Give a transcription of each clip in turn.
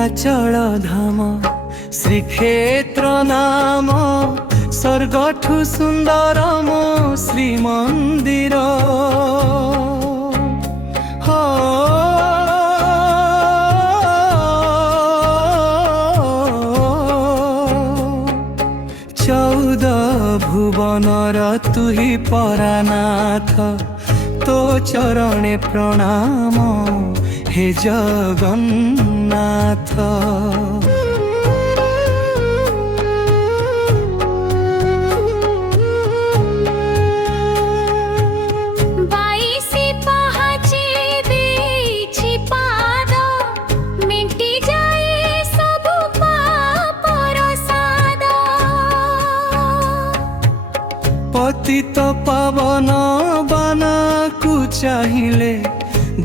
नीलाचल धाम श्रीक्षेत्र नाम स्वर्गठु सुंदर मो श्रीमंदिर हो भुवनर तुही परानाथ तो चरणे प्रणाम हे जगन्नाथ। पतित पावन बाना को चाहिए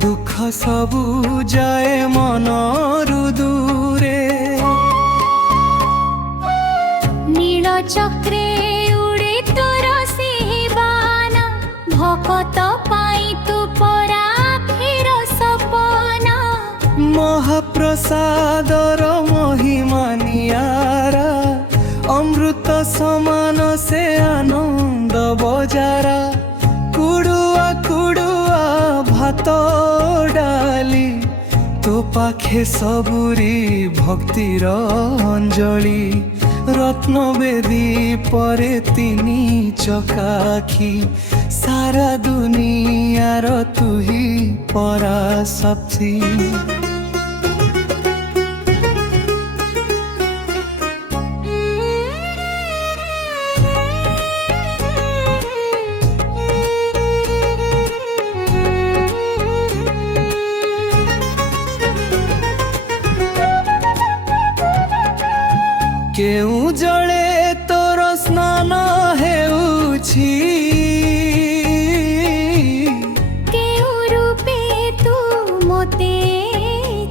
दुख सबू जाए मनरु दूरे। नील चक्रे उड़े तोर से बाना भकत पाई तू परा फिर सपना। महाप्रसादर महिमा नियारा अमृत समान से आनंद बजारा। कुड़ुआ कुड़ुआ भात डाली तो पाखे सबुरी भक्तिर अंजलि। रत्न बेदी परे तिनी चकाखी सारा दुनियार तुही परा शक्ति। केउ जड़े तोर स्नान हेउछि केउ रूपे तू मोते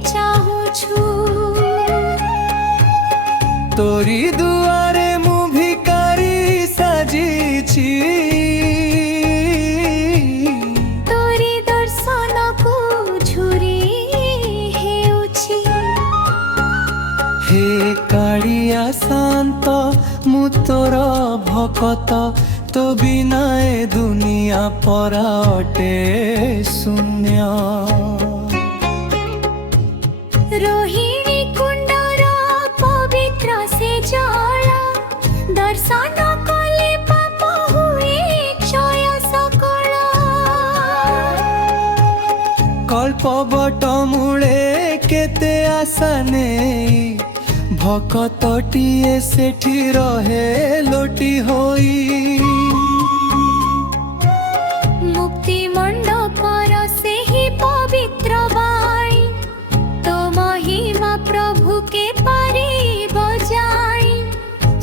चाहुछु। तोरी दुआरे मु भिकारी साजिछि तोरी दर्शन को झुरी हेउछि। हे कालिया शांत मु तोर भकत तो बिना ए दुनिया परा अटे शून्य। रोहिणी कुंडर पवित्र से जल दर्शन कले पाप हुए क्षय सकल। कल्पवट मूले केते आशा नेई भकतटिए सेठी रहे लोटी होई। मुक्ति मंडपर से ही पवित्र बाई तो महिमा प्रभु के परी बजाई।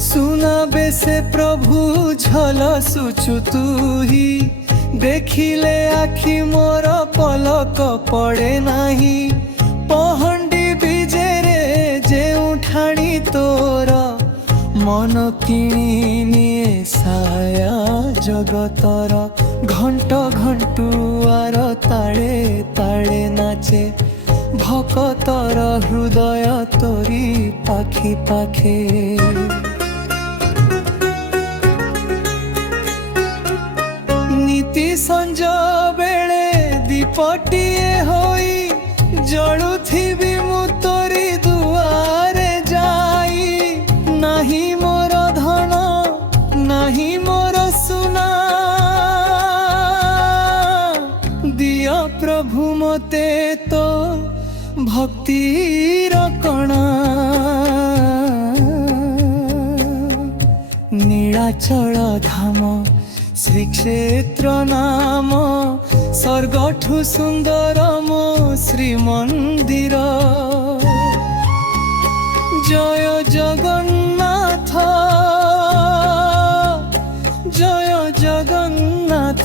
सुनाबे से प्रभु झल सुचु तुही देखिले आखि मोर पलक पड़े नाही। पहंडी विजेरे जे उठाणी तोर मन किनिए साया जगतर। घंट घंटुआर ताळे ताळे नाचे भकतर हृदय तोरी पाखी पाखे। नीति संज बेले दीपटिए होई जलुथिबी मु तोरी दुआरे जाई। नाही मोर धन नाही मोर सुना दिया प्रभु मते तो भक्तिर कणा। नीलाचल धाम श्रीक्षेत्र नाम स्वर्गठु सुंदर मो श्रीमंदिर। जय जगन्नाथ जय जगन्नाथ।